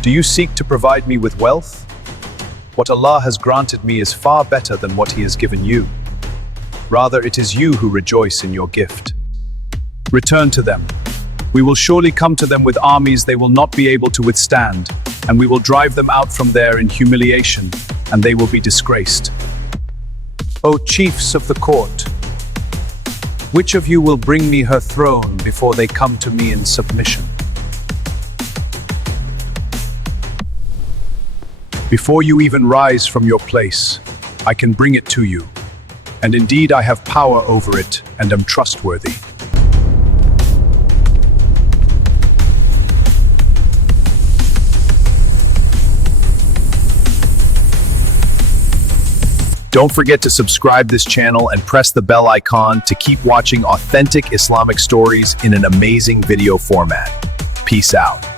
Do you seek to provide me with wealth? What Allah has granted me is far better than what He has given you. Rather, it is you who rejoice in your gift. Return to them. We will surely come to them with armies they will not be able to withstand, and we will drive them out from there in humiliation, and they will be disgraced. O chiefs of the court, which of you will bring me her throne before they come to me in submission? Before you even rise from your place, I can bring it to you, and indeed I have power over it and am trustworthy. Don't forget to subscribe this channel and press the bell icon to keep watching authentic Islamic stories in an amazing video format. Peace out.